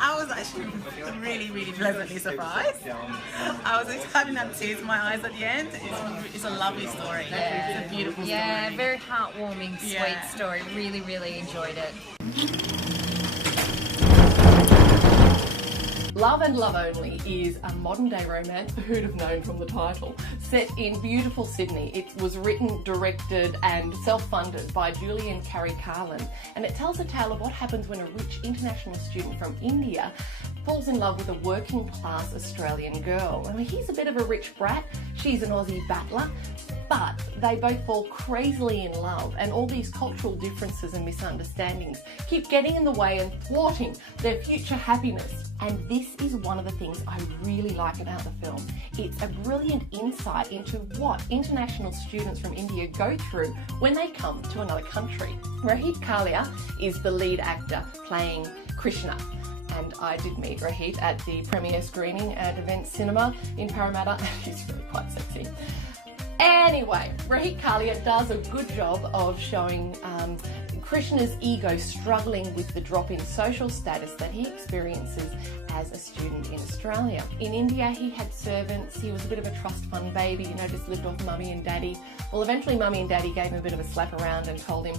I was actually really pleasantly surprised. I was having to have tears in my eyes at the end. It's a lovely story. Yeah. It's a beautiful story. Yeah, very heartwarming, sweet story. Really enjoyed it. Love and Love Only is a modern-day romance, who'd have known from the title, set in beautiful Sydney. It was written, directed and self-funded by Julie and Carrie Carlin, and it tells a tale of what happens when a rich international student from India falls in love with a working-class Australian girl. I mean, he's a bit of a rich brat, she's an Aussie battler, but they both fall crazily in love, and all these cultural differences and misunderstandings keep getting in the way and thwarting their future happiness. And this is one of the things I really like about the film. It's a brilliant insight into what international students from India go through when they come to another country. Rohit Kalia is the lead actor playing Krishna. And I did meet Rohit at the premiere screening at Event Cinema in Parramatta, and he's really quite sexy. Anyway, Rohit Kalia does a good job of showing Krishna's ego struggling with the drop in social status that he experiences as a student in Australia. In India, he had servants, he was a bit of a trust fund baby, you know, just lived off mummy and daddy. Well, eventually mummy and daddy gave him a bit of a slap around and told him,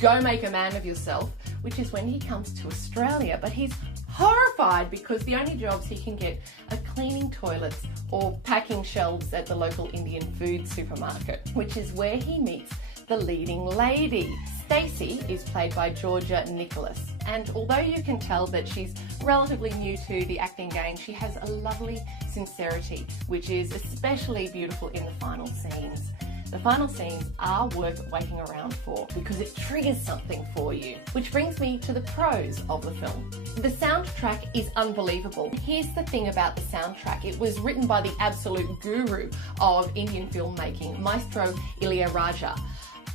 go make a man of yourself, which is when he comes to Australia. But he's horrified because the only jobs he can get are cleaning toilets or packing shelves at the local Indian food supermarket, which is where he meets the leading lady. Stacey is played by Georgia Nicholas, and although you can tell that she's relatively new to the acting game, she has a lovely sincerity, which is especially beautiful in the final scenes. The final scenes are worth waiting around for because it triggers something for you. Which brings me to the pros of the film. The soundtrack is unbelievable. Here's the thing about the soundtrack. It was written by the absolute guru of Indian filmmaking, Maestro Ilaiyaraaja.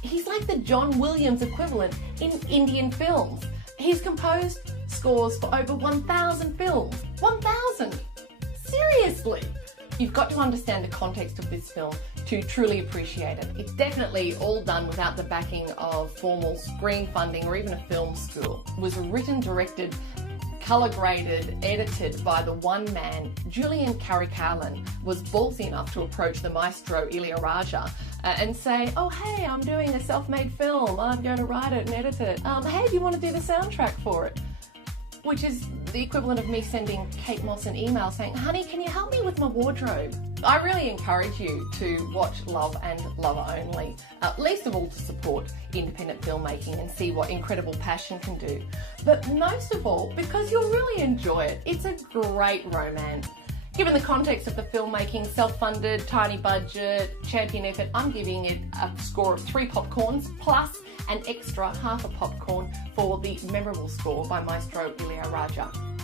He's like the John Williams equivalent in Indian films. He's composed scores for over 1,000 films. 1,000! Seriously! You've got to understand the context of this film to truly appreciate it. It's definitely all done without the backing of formal screen funding or even a film school. It was written, directed, colour graded, edited by the one man. Julie and Carrie Carlin was ballsy enough to approach the maestro Ilaiyaraaja and say, oh hey, I'm doing a self-made film, I'm going to write it and edit it. Hey, do you want to do the soundtrack for it? Which is the equivalent of me sending Kate Moss an email saying, honey, can you help me with my wardrobe? I really encourage you to watch Love and Lover Only, least of all to support independent filmmaking and see what incredible passion can do. But most of all, because you'll really enjoy it. It's a great romance. Given the context of the filmmaking, self-funded, tiny budget, champion effort, I'm giving it a score of 3 popcorns plus an extra half a popcorn for the memorable score by Maestro Ilaiyaraaja.